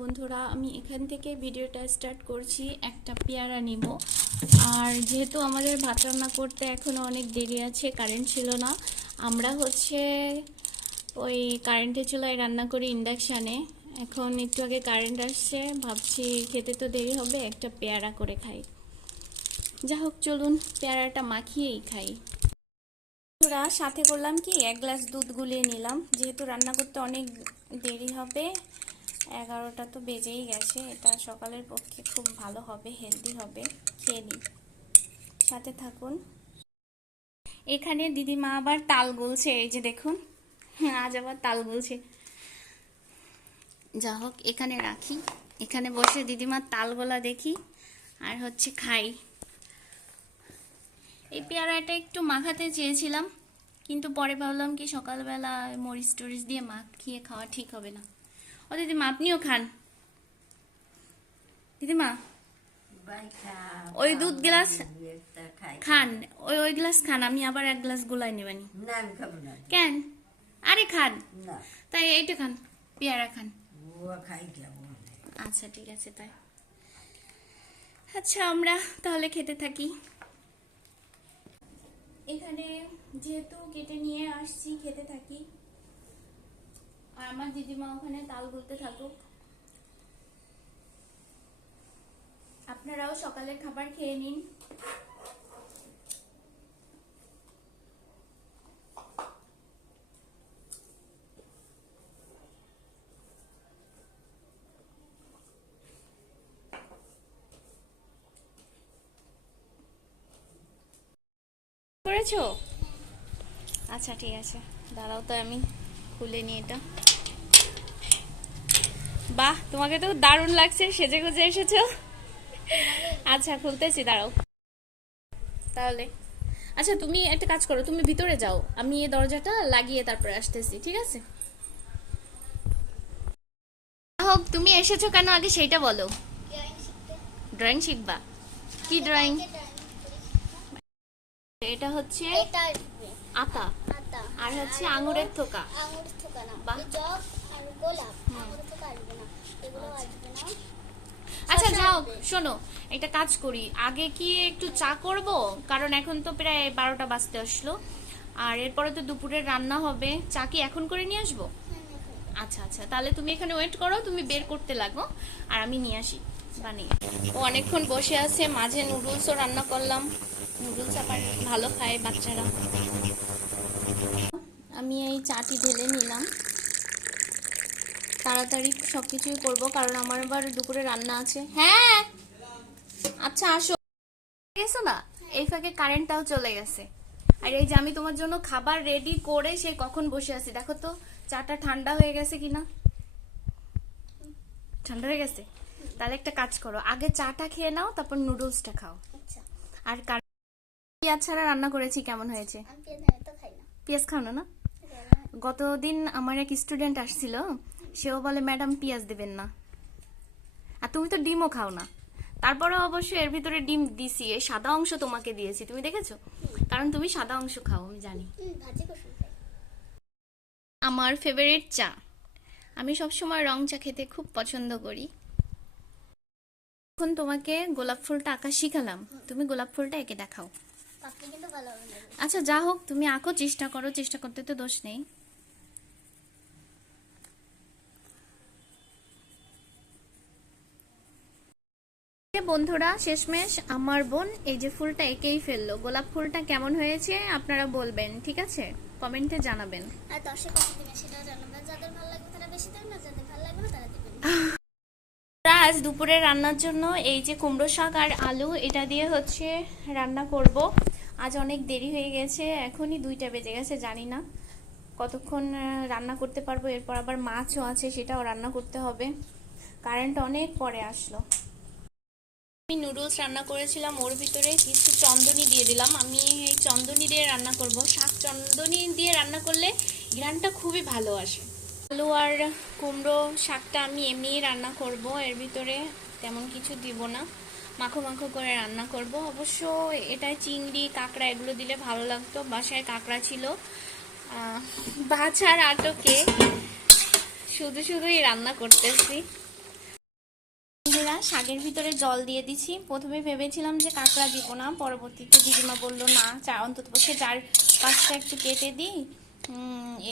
বন্ধুরা, আমি এখান থেকে ভিডিওটা স্টার্ট করছি। একটা পেয়ারা নিব। আর যেহেতু আমাদের ভাত রান্না করতে এখনও অনেক দেরি আছে, কারেন্ট ছিল না, আমরা ওই কারেন্টের চুলায় রান্না করি, ইন্ডাকশানে। এখন একটু আগে কারেন্ট আসছে, ভাবছি খেতে তো দেরি হবে, একটা পেয়ারা করে খাই। যা হোক, চলুন পেয়ারাটা মাখিয়েই খাই। বন্ধুরা, সাথে করলাম কি, 1 গ্লাস দুধ গুলিয়ে নিলাম, যেহেতু রান্না করতে অনেক দেরি হবে। 11টা তো বেজেই গেছে। এটা সকালের পক্ষে খুব ভালো হবে, হেলদি হবে। খেয়ে নিই, সাথে থাকুন। এখানে দিদিমা আবার তাল গুলছে, এই যে দেখুন, আজ আবার তাল গুলছে। যা হোক, এখানে রাখি, এখানে বসে দিদিমার তাল গোলা দেখি আর খাই। এই পেয়ারাটা একটু মাখাতে চেয়েছিলাম, কিন্তু পরে ভাবলাম কি সকালবেলা মরিচ টরিচ দিয়ে মাখিয়ে খাওয়া ঠিক হবে না। ও দিদিমা, আপনিও খান। দিদিমা, ওই দুধ গ্লাস খান, ওই গ্লাস খান, আমি আবার 1 গ্লাস গোলাই নেবানি। কেন? আরে খান, তাই এইটা খান, পেয়ারা খান। আচ্ছা ঠিক আছে, তাই। আচ্ছা, আমরা তাহলে খেতে থাকি। এখানে যেহেতু কেটে নিয়ে আসছি, খেতে থাকি। আর আমার দিদিমা ওখানে তাল গুলতে থাকুক। আপনারাও সকালের খাবার খেয়ে নিন। করেছো? আচ্ছা ঠিক আছে, দাঁড়াও তো আমি খুলে নিই এটা। বাহ, তোমাকে তো দারুণ লাগছে, সেজে গুজে এসেছো। আচ্ছা, খুলতেছি, দাঁড়াও তাহলে। আচ্ছা, তুমি একটা কাজ করো, তুমি ভিতরে যাও, আমি এই দরজাটা লাগিয়ে তারপরে আসতেছি, ঠিক আছে? হোক, তুমি এসেছো কেন আগে সেইটা বলো। ড্রয়িং শিখবা? কি ড্রয়িং? এটা হচ্ছে আতা, আর হচ্ছে আঙুরের থোকা। আচ্ছা যাও, শোনো, একটা কাজ করি, আগে কি একটু চা করব, কারণ এখন তো প্রায় 12টা বাজতে আসলো, আর এরপরে তো দুপুরের রান্না হবে। চা কি এখন করে নিয়ে আসবো? আচ্ছা আচ্ছা, তাহলে তুমি এখানে ওয়েট করো, তুমি বের করতে লাগো, আর আমি নিয়ে আসি বানিয়ে। ও অনেকক্ষণ বসে আছে, মাঝে নুডলসও রান্না করলাম। নুডলস আবার ভালো খায় বাচ্চারা। আমি এই চাটি ঢেলে নিলাম, তাড়াতাড়ি সবকিছুই করবো, কারণ আমার আবার দুপুরে রান্না আছে। হ্যাঁ, আচ্ছা আসো। গেছো না, এই ফাঁকে কারেন্টটাও চলে গেছে। আর এই যে আমি তোমার জন্য খাবার রেডি করে সে কখন বসে আছি, দেখো তো চাটা ঠান্ডা হয়ে গেছে কিনা। ঠান্ডা হয়ে গেছে? তাহলে একটা কাজ করো, আগে চাটা খেয়ে নাও, তারপর নুডলসটা খাও। আর পেঁয়াজ ছাড়া রান্না করেছি, কেমন হয়েছে? পেঁয়াজ খাও না? গতদিন আমার এক স্টুডেন্ট আসছিল, সেও বলে ম্যাডাম পেঁয়াজ দিবেন না। আর তুমি তো ডিমও খাও না, তারপরে অবশ্য এর ভিতরে ডিম দিছি, এই সাদা অংশ তোমাকে দিয়েছি, তুমি দেখেছো? কারণ তুমি সাদা অংশ খাও, আমি জানি। আমার ফেভারিট চা, আমি সবসময় রং চা খেতে খুব পছন্দ করি। এখন তোমাকে গোলাপ ফুলটা আঁকা শিখালাম, তুমি গোলাপ ফুলটা এঁকে দেখাও। আচ্ছা যা হোক, তুমি আঁকো, চেষ্টা করো, চেষ্টা করতে তো দোষ নেই। বন্ধুরা, শেষমেশ আমার বোন এই যে ফুলটা এঁকেই ফেললো। গোলাপ ফুলটা কেমন হয়েছে আপনারা বলবেন, ঠিক আছে? কমেন্টে জানাবেন। আর দর্শক কত দিবেন সেটাও জানাবেন, যাদের ভালো লাগবে তারা বেশি দেবেন, আর যাদের ভালো লাগবে না তারা দিবেন। আজ দুপুরে রান্নার জন্য এই যে কুমড়ো শাক আর আলু, এটা দিয়ে রান্না করব। আজ অনেক দেরি হয়ে গেছে, এখনই 2টা বেজে গেছে, জানি না কতক্ষণ রান্না করতে পারবো। এরপর আবার মাছও আছে, সেটাও রান্না করতে হবে। কারেন্ট অনেক পরে আসলো। আমি নুডলস রান্না করেছিলাম, ওর ভিতরে কিছু চন্দনী দিয়ে দিলাম। আমি এই চন্দনী দিয়ে রান্না করব। শাক চন্দনী দিয়ে রান্না করলে ঘ্রাণটা খুবই ভালো আসে। আলু আর কুমড়ো শাকটা আমি এমনিই রান্না করব, এর ভিতরে তেমন কিছু দিব না, মাখো মাখো করে রান্না করব। অবশ্য এটা চিংড়ি কাঁকড়া এগুলো দিলে ভালো লাগতো, বাসায় কাঁকড়া ছিল, বাছার আটকে শুধুই রান্না করতেছি। বন্ধুরা শাকের ভিতরে জল দিয়ে দিছি। প্রথমে ভেবেছিলাম যে কাঁকড়া দিব না, পরবর্তীতে দিদিমা বললো না, অন্তত পক্ষে 4-5টা একটু কেটে দিই,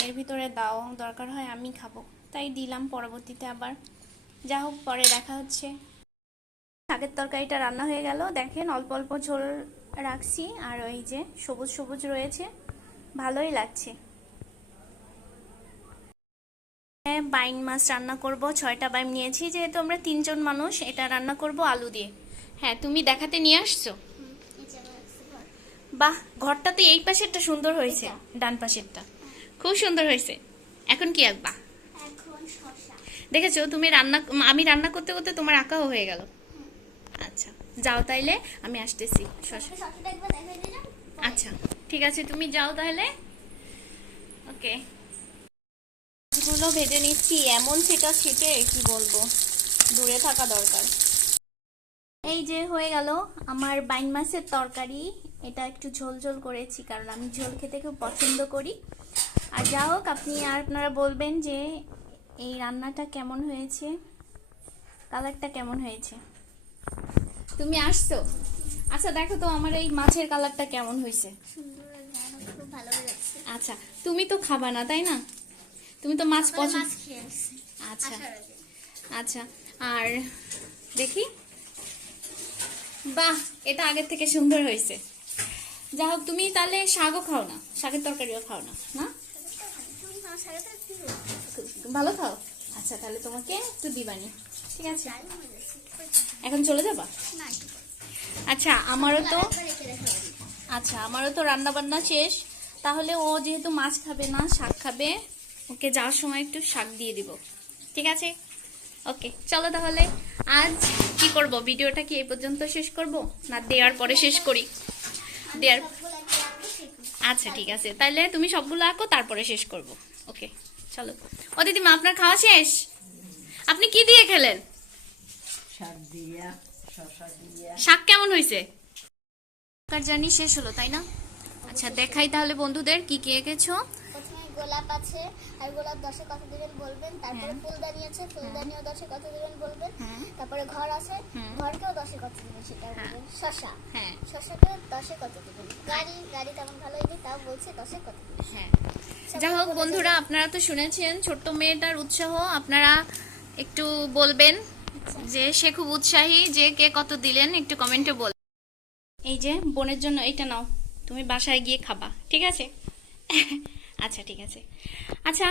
এর ভিতরে দাও, দরকার হয় আমি খাবো, তাই দিলাম। পরবর্তীতে আবার যা হোক, পরে দেখা হচ্ছে। শাকের তরকারিটা রান্না হয়ে গেল, দেখেন অল্প অল্প ঝোল রাখছি, আর ওই যে সবুজ সবুজ রয়েছে, ভালোই লাগছে। বাইম মাছ রান্না করব, 6টা বাইম নিয়েছি, যেহেতু আমরা 3 জন মানুষ। এটা রান্না করব আলু দিয়ে। হ্যাঁ, তুমি দেখাতে নিয়ে আসছো। বাহ, ঘরটা তো এই পাশেরটা সুন্দর হয়েছে, ডান পাশেরটা খুব সুন্দর হয়েছে। এখন কি আঁকবা? দেখেছো তুমি আমি রান্না করতে করতে তোমার আঁকাও হয়ে গেল। আচ্ছা যাও তাইলে, আমি আসতেছি। আচ্ছা ঠিক আছে, তুমি যাও তাহলে। ওকে, মাছগুলো ভেজে নিচ্ছি, এমন ছিটা ছিটে কি বলবো, দূরে থাকা দরকার। এই যে হয়ে গেল আমার বাইন মাছের তরকারি। এটা একটু ঝোল ঝোল করেছি, কারণ আমি ঝোল খেতে খুব পছন্দ করি। আর যা হোক, আপনারা বলবেন যে এই রান্নাটা কেমন হয়েছে, কালারটা কেমন হয়েছে। তুমি আসছো, আচ্ছা দেখো তো আমার এই মাছের কালারটা কেমন হয়েছে। আচ্ছা, তুমি তো খাবা না তাই না, তুমি তো মাছ পছন্দ। আচ্ছা আচ্ছা, আর দেখি, বাহ, এটা আগের থেকে সুন্দর হয়েছে। যা হোক, তুমি তাহলে শাকও খাও না, শাকের তরকারিও খাও না? না, ভালো খাও। আচ্ছা তাহলে তোমাকে একটু দিবানি, ঠিক আছে। এখন চলে যাবা? আচ্ছা আমারও তো রান্না বান্না শেষ। তাহলে ও যেহেতু মাছ খাবে না, শাক খাবে, ওকে যাওয়ার সময় একটু শাক দিয়ে দিব, ঠিক আছে। ওকে চলো তাহলে, আজ কি করব, ভিডিওটা কি এই পর্যন্ত শেষ করব না দেওয়ার পরে শেষ করি? দেওয়ার, আচ্ছা ঠিক আছে, তাইলে তুমি সবগুলো আঁকো, তারপরে শেষ করব। ওকে চলো। ও দিদিমা, আপনার খাওয়া শেষ? আপনি কি দিয়ে খেলেন? শাক কেমন হয়েছে? জানি শেষ হলো তাই না? আচ্ছা দেখাই তাহলে বন্ধুদের কি কি এঁকেছো। গোলাপ আছে, আর গোলাপ 10-এ কত দিবেন বলবেন। তারপরে ফুলদানি আছে, ফুলদানিও 10-এ কত দিবেন বলবেন। তারপরে ঘর আছে, ঘরকেও 10-এ কত দিবেন সেটা বলবেন। শশা, শশাকেও 10-এ কত দিবেন। গাড়ি তেমন ভালো হয়নি, তাও বলছে 10-এ কত দিবেন। হ্যাঁ, যাই হোক বন্ধুরা, আপনারা তো শুনেছেন ছোট্ট মেয়েটার উৎসাহ। আপনারা একটু বলবেন যে সে খুব উৎসাহী, যে কে কত দিলেন একটু কমেন্টে বল। এই যে বোনের জন্য এইটা নাও, তুমি বাসায় গিয়ে খাবা, ঠিক আছে? আচ্ছা ঠিক আছে। আচ্ছা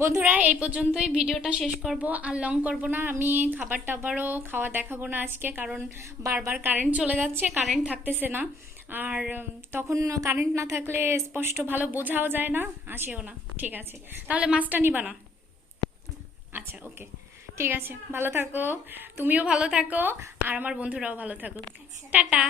বন্ধুরা, এই পর্যন্তই ভিডিওটা শেষ করব, আর লং করব না। আমি খাবার টাবারও খাওয়া দেখাবো না আজকে, কারণ বারবার কারেন্ট চলে যাচ্ছে, কারেন্ট থাকতেছে না। আর তখন কারেন্ট না থাকলে স্পষ্ট ভালো বোঝাও যায় না, আসেও না, ঠিক আছে। তাহলে মাছটা নিবা না? আচ্ছা ওকে, ঠিক আছে, ভালো থাকো, তুমিও ভালো থাকো, আর আমার বন্ধুরাও ভালো থাকুক। টাটা।